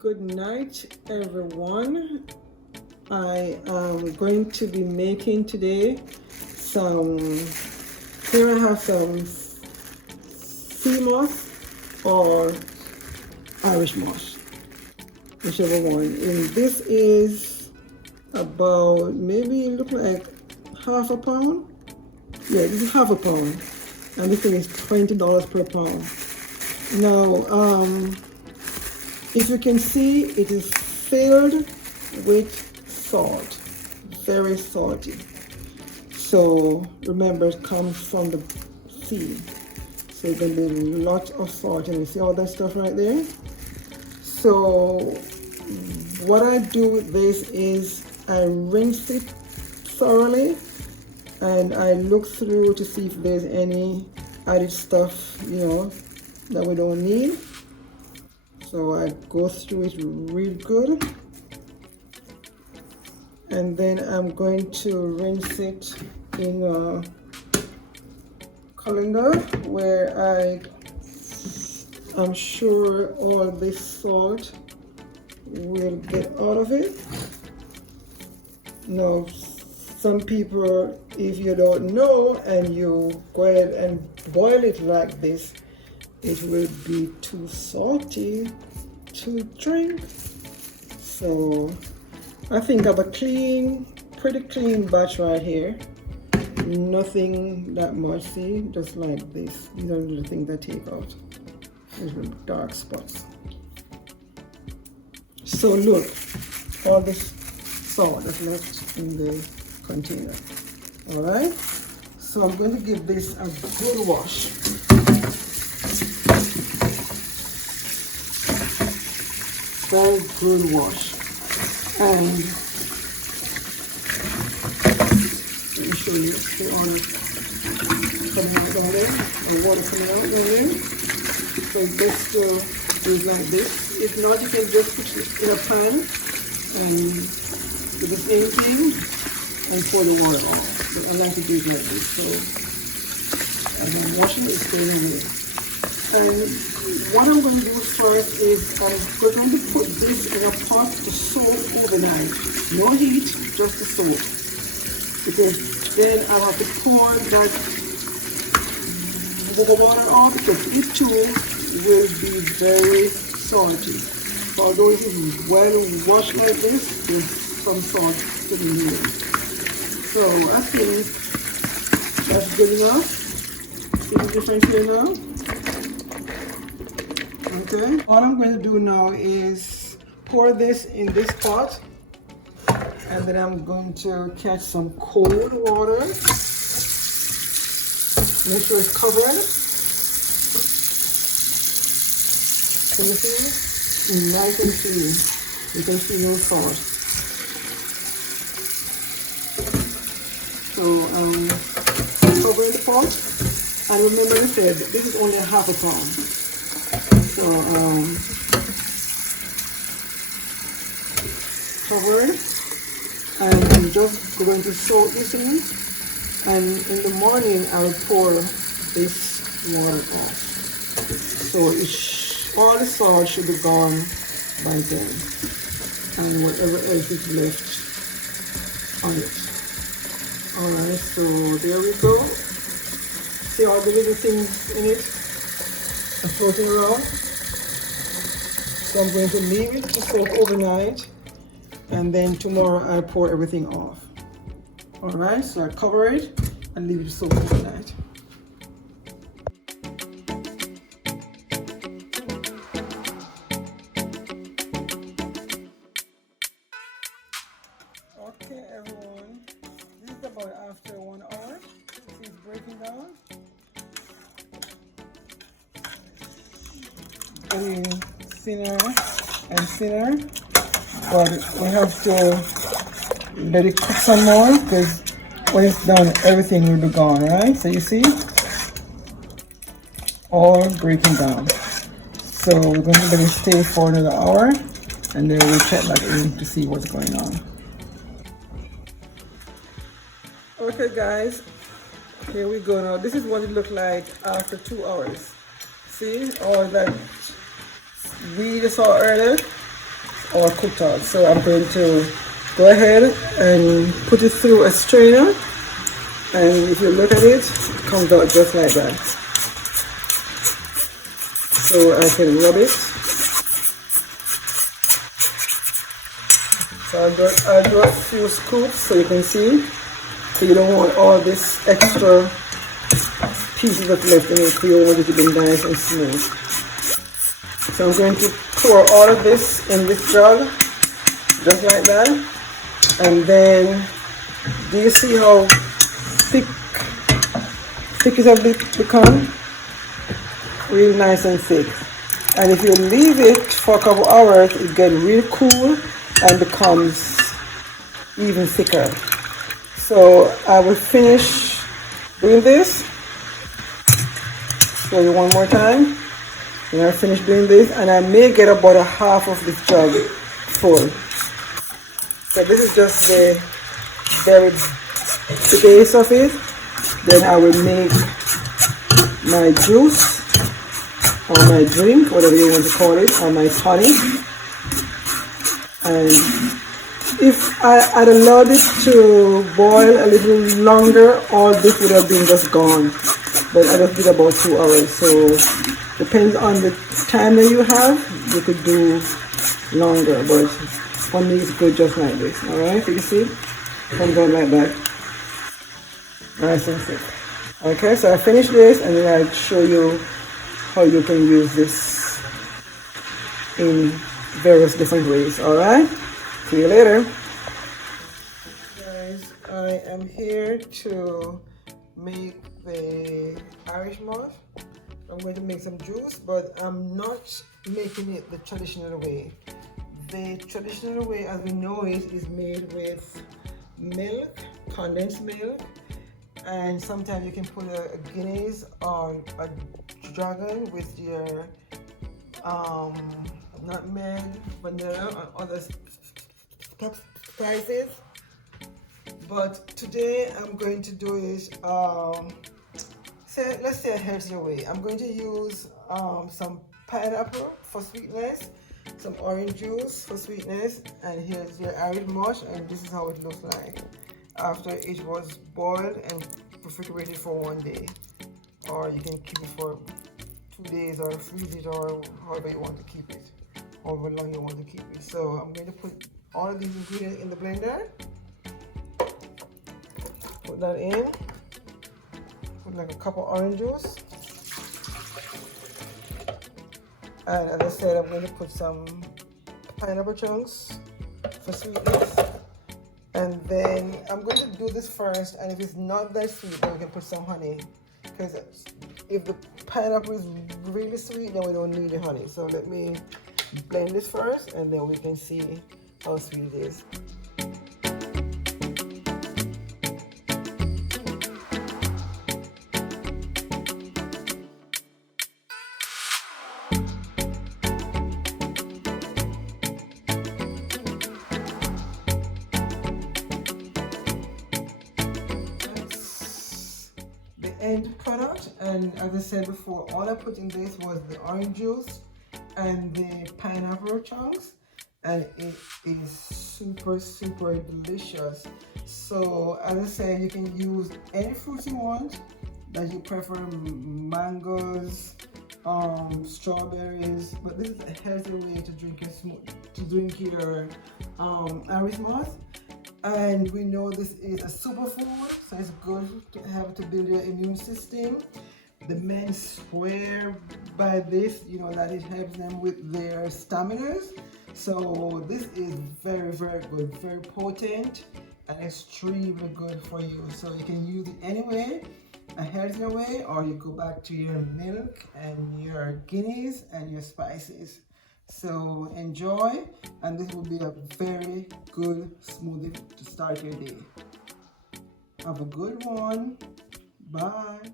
Good night, everyone. I am going to be making today some, here I have some sea moss or Irish moss, whichever one. And this is about, maybe look like half a pound. Yeah, this is half a pound. And this thing is $20 per pound. Now, if you can see, it is filled with salt, very salty. So remember, it comes from the sea. So there's a lot of salt, and you see all that stuff right there? So what I do with this is I rinse it thoroughly, and I look through to see if there's any added stuff, that we don't need. So I go through it real good, and then I'm going to rinse it in a colander where I'm sure all this salt will get out of it. Now, some people, if you don't know and you go ahead and boil it like this, it will be too salty to drink. So I think I have a pretty clean batch right here. Nothing that much, see, just like this. These are the things I take out. These are dark spots. So look, all this salt that's left in the container. All right, so I'm going to give this a good wash. Very good wash. And let me show you the oil coming out of there, the water coming out of there. So just do it like this. If not, you can just put it in a pan and do the same thing and pour the water off. So I like to do it like this. So as I'm washing it, it's going away. And what I'm going to do first is I'm going to put this in a pot to soak overnight. No heat, just to soak. Because then I'll have to pour that water off, because it too will be very salty. Although it is well washed like this, there's some salt to be in here. So I think that's good enough. See the difference here now? Okay, all I'm going to do now is pour this in this pot, and then I'm going to catch some cold water. Make sure it's covered. Can you see it? Nice and clean. You can see no salt. So cover the pot, and remember I said this is only half a pound. So cover it, and I'm just going to soak this in, and in the morning I'll pour this water off. So all the salt should be gone by then, and whatever else is left on it. Alright, so there we go. See all the little things in it are floating around. So I'm going to leave it to soak overnight, and then tomorrow I'll pour everything off. All right, so I cover it and leave it to soak overnight. Okay, everyone, this is about after 1 hour. It's breaking down. Getting thinner and thinner, but we have to let it cook some more, because when it's done, everything will be gone, right? So you see, all breaking down. So we're going to let it stay for another hour, and then we'll check back in to see what's going on. Okay guys, here we go now. This is what it looked like after 2 hours. See all that we just saw earlier? or cooked out. So I'm going to go ahead and put it through a strainer, and if you look at it, it comes out just like that. So I can rub it. So I'll do a few scoops so you can see. So you don't want all this extra pieces that's left in it, so you want it to be nice and smooth. So I'm going to pour all of this in this jug, just like that. And then, do you see how thick it has become? Really nice and thick. And if you leave it for a couple hours, it gets real cool and becomes even thicker. So I will finish doing this. Show you one more time. And I'll finish doing this, and I may get about a half of this jug full. So this is just the base of it. Then I will make my juice or my drink, whatever you want to call it, or my tonic. And if I had allowed it to boil a little longer, all this would have been just gone. But I just did about 2 hours, so depends on the time that you have, you could do longer, but for me it's good just like this. Alright, so you see, comes out like that, nice and thick. Okay, so I finished this, and then I'll show you how you can use this in various different ways. Alright, see you later. Guys, I am here to make the Irish moth. I'm going to make some juice, but I'm not making it the traditional way. The traditional way as we know it is made with milk, condensed milk, and sometimes you can put a Guinness or a dragon with your nutmeg, vanilla, and other spices. But today I'm going to do it let's say a healthier way. I'm going to use some pineapple for sweetness, some orange juice for sweetness, and here's your Irish moth, and this is how it looks like after it was boiled and refrigerated for 1 day, or you can keep it for 2 days or freeze it, or however you want to keep it, however long you want to keep it. So I'm going to put all of these ingredients in the blender, put that in. Put like a cup of orange juice, and as I said, I'm going to put some pineapple chunks for sweetness, and then I'm going to do this first, and if it's not that sweet, then we can put some honey, because if the pineapple is really sweet, then we don't need the honey. So let me blend this first, and then we can see how sweet it is. End product, and as I said before, all I put in this was the orange juice and the pineapple chunks, and it is super delicious. So as I said, you can use any fruit you want that you prefer, mangoes, strawberries, but this is a healthy way to drink your Irish moth. And we know this is a superfood, so it's good to have to build your immune system. The men swear by this, that it helps them with their stamina. So this is very good, very potent, and extremely good for you. So you can use it anyway, a healthier way, or you go back to your milk and your Guinness and your spices. So enjoy, and this will be a very good smoothie to start your day. Have a good one. Bye.